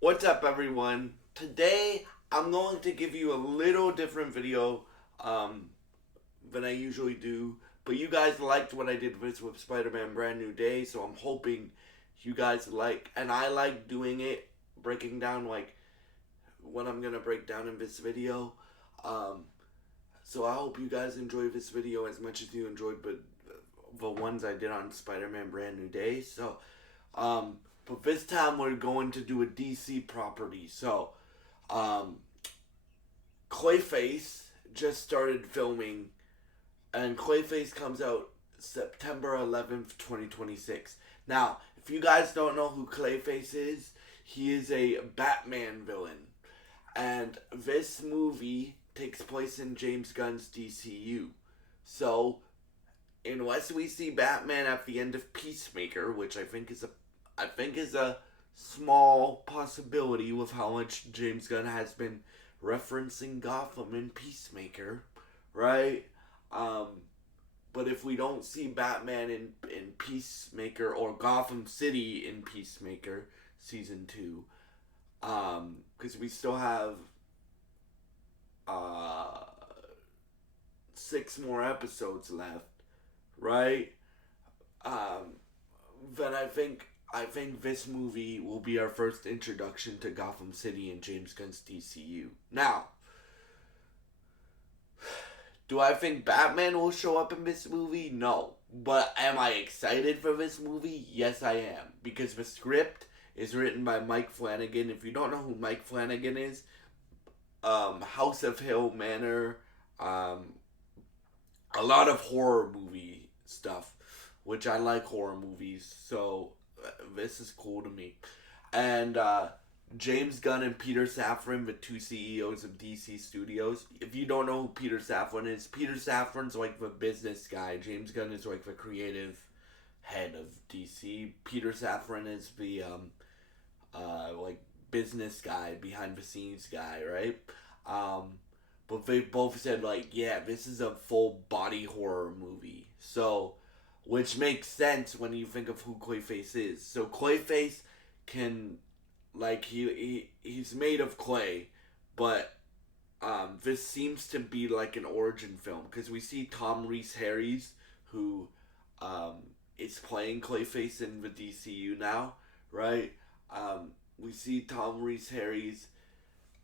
What's up, everyone? Today, I'm going to give you a little different video um, than I usually do. But you guys liked what I did with Spider-Man Brand New Day, so I'm hoping you guys like. And I like doing it, breaking down like what I'm gonna break down in this video. Um, so I hope you guys enjoy this video as much as you enjoyed, but the ones I did on Spider-Man Brand New Day. Um, but this time we're going to do a DC property. Um, Clayface just started filming, and Clayface comes out September 11th, 2026. Now, if you guys don't know who Clayface is, he is a Batman villain. And this movie takes place in James Gunn's DCU. So, unless we see Batman at the end of Peacemaker, which I think is a small possibility with how much James Gunn has been referencing Gotham in Peacemaker, right? Um, but if we don't see Batman in Peacemaker or Gotham City in Peacemaker season two, because we still have uh, six more episodes left, right? Um, then I think this movie will be our first introduction to Gotham City and James Gunn's DCU. Now, do I think Batman will show up in this movie? No. But am I excited for this movie? Yes, I am. Because the script is written by Mike Flanagan. If you don't know who Mike Flanagan is, House of Hill Manor, um, a lot of horror movie stuff, which I like horror movies, so this is cool to me. And James Gunn and Peter Safran, the two CEOs of DC Studios. If you don't know who Peter Safran is, Peter Safran's like the business guy. James Gunn is like the creative head of DC. Peter Safran is the like business guy, behind the scenes guy, right? Um, but they both said like, yeah, this is a full body horror movie. So, which makes sense when you think of who Clayface is. So Clayface can, like, he's made of clay, but this seems to be like an origin film because we see Tom Reese Harris, who um, is playing Clayface in the DCU now, right? We see Tom Reese Harris,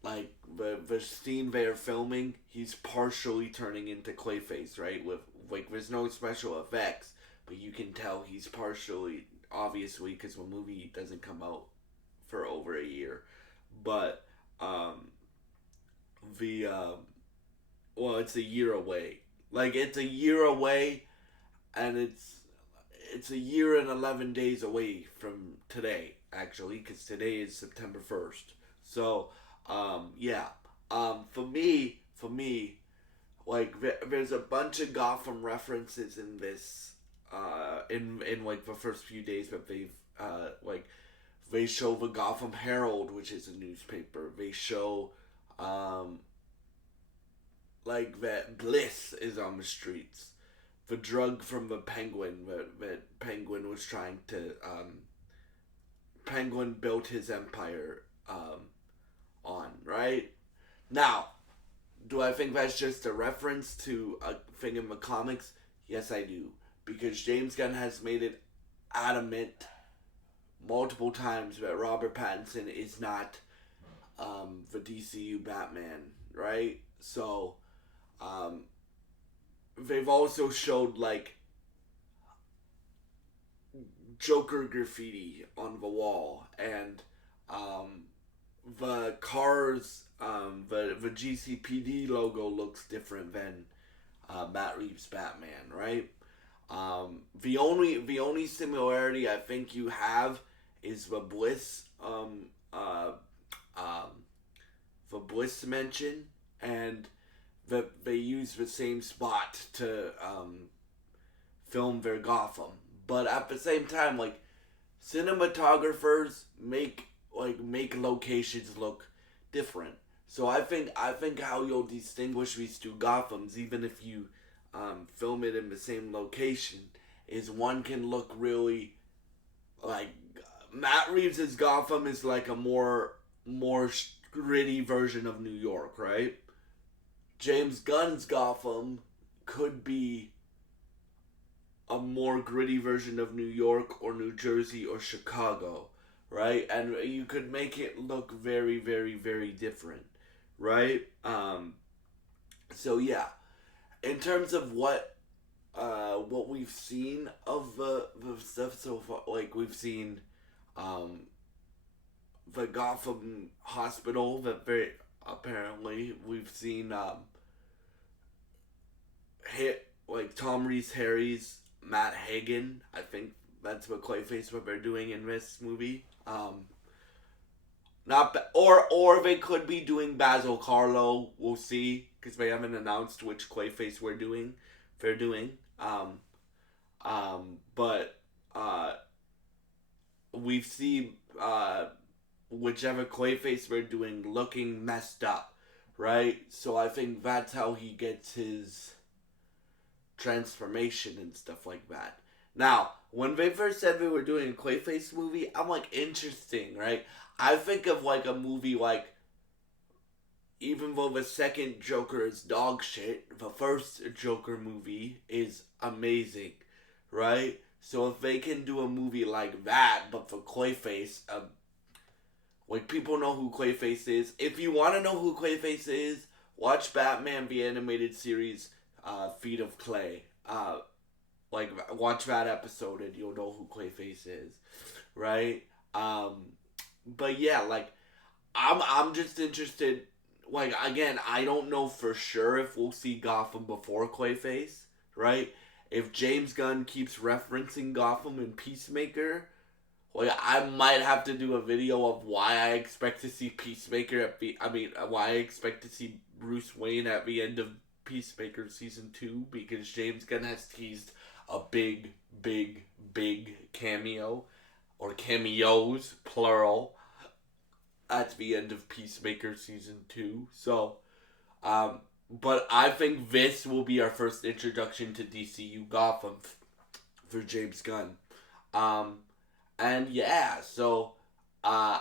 like the scene they're filming, he's partially turning into Clayface, right? With like there's no special effects, but you can tell he's partially, obviously, because the movie doesn't come out for over a year. But um, the well, it's a year away. Like it's a year away, and it's a year and 11 days away from today, actually, because today is September 1st. So yeah. For me, like there's a bunch of Gotham references in this. In like the first few days that they've like they show the Gotham Herald, which is a newspaper. They show um, like that Bliss is on the streets. The drug from the Penguin that Penguin was trying to Penguin built his empire on, right? Now, do I think that's just a reference to a thing in the comics? Yes, I do. Because James Gunn has made it adamant multiple times that Robert Pattinson is not the DCU Batman, right? So, um, they've also showed like Joker graffiti on the wall, and the cars, the GCPD logo looks different than Matt Reeves' Batman, right? The only similarity I think you have is um, the Bliss mention, and that they use the same spot to film their Gotham. But at the same time, like cinematographers make locations look different. So I think how you'll distinguish these two Gothams, even if you film it in the same location, is one can look really like Matt Reeves' Gotham is like a more more gritty version of New York, right? James Gunn's Gotham could be a more gritty version of New York or New Jersey or Chicago, right? And you could make it look very, very, very different, right? So yeah, in terms of what we've seen of the stuff so far, like we've seen um, the Gotham Hospital that very apparently we've seen hit like Tom Reese Harry's Matt Hagen. I think that's what Clayface what they're doing in this movie. Not or they could be doing Basil Carlo. We'll see because they haven't announced which Clayface we're doing. They're doing. But we've seen whichever Clayface we're doing looking messed up, right? So I think that's how he gets his transformation and stuff like that. Now, when they first said they were doing a Clayface movie, I'm like, interesting, right? I think of like a movie like, even though the second Joker is dog shit, the first Joker movie is amazing, right? So if they can do a movie like that, but for Clayface, like people know who Clayface is. If you want to know who Clayface is, watch Batman the Animated Series, Feet of Clay. Like watch that episode and you'll know who Clayface is, right? But yeah, like I'm just interested. Like again, I don't know for sure if we'll see Gotham before Clayface, right? If James Gunn keeps referencing Gotham in Peacemaker, like I might have to do a video of why I expect to see Peacemaker at the. I mean, why I expect to see Bruce Wayne at the end of Peacemaker season 2 because James Gunn has teased a big, big, big cameo or cameos plural at the end of Peacemaker season 2. So, but I think this will be our first introduction to DCU Gotham for James Gunn. Um, and yeah, so uh,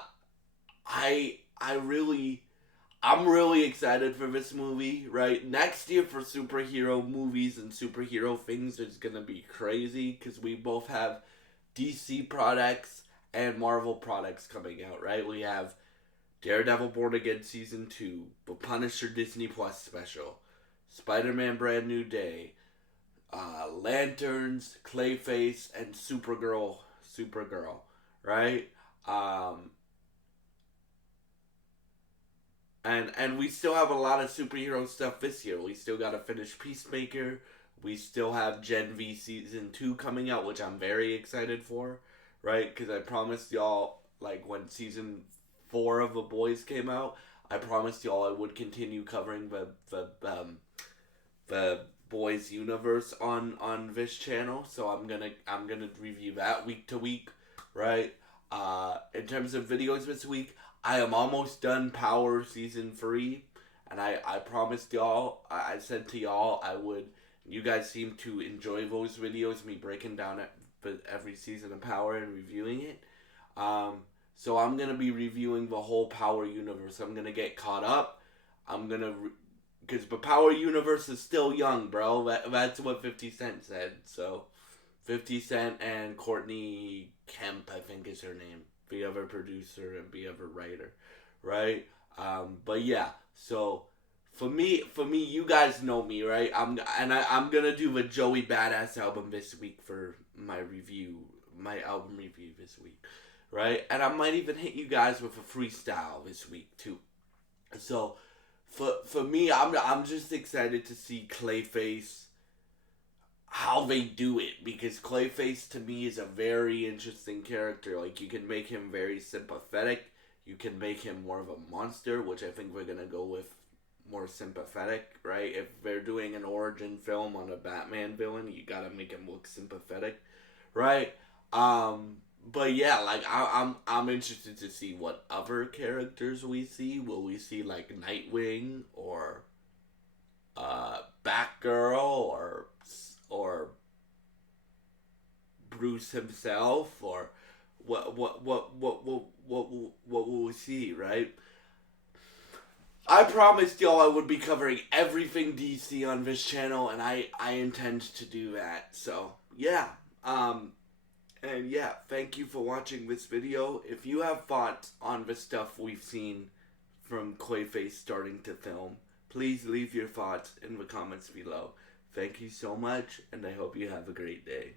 I really I'm really excited for this movie. Right, next year for superhero movies and superhero things is gonna be crazy because we both have DC products and Marvel products coming out. Right, we have Daredevil Born Again Season 2, The Punisher Disney Plus special, Spider-Man Brand New Day, Lanterns, Clayface, and Supergirl, right? Um, and we still have a lot of superhero stuff this year. We still got to finish Peacemaker. We still have Gen V Season 2 coming out, which I'm very excited for, right? Because I promised y'all, like, when Season 4 of The Boys came out, I promised y'all I would continue covering the Boys universe on this channel. So I'm gonna review that week to week, right? In terms of videos this week, I am almost done Power Season 3. And I promised y'all, I said to y'all I would. You guys seem to enjoy those videos, me breaking down every season of Power and reviewing it. So I'm going to be reviewing the whole Power universe. I'm going to get caught up. I'm going to... Because the Power universe is still young, bro. That's what 50 Cent said. So 50 Cent and Courtney Kemp, I think is her name. The other producer and the other writer. Right? But yeah, so for me, you guys know me, right? I'm gonna do the Joey Badass album this week for my album review this week, right? And I might even hit you guys with a freestyle this week too. So for me, I'm just excited to see Clayface how they do it because Clayface to me is a very interesting character. Like you can make him very sympathetic. You can make him more of a monster, which I think we're gonna go with more sympathetic, right? If they're doing an origin film on a Batman villain, you gotta make him look sympathetic, right? But yeah, like I'm interested to see what other characters we see. Will we see like Nightwing or Batgirl or Bruce himself or what will we see, right? I promised y'all I would be covering everything DC on this channel, and I intend to do that. So yeah, and yeah, thank you for watching this video. If you have thoughts on the stuff we've seen from Clayface starting to film, please leave your thoughts in the comments below. Thank you so much, and I hope you have a great day.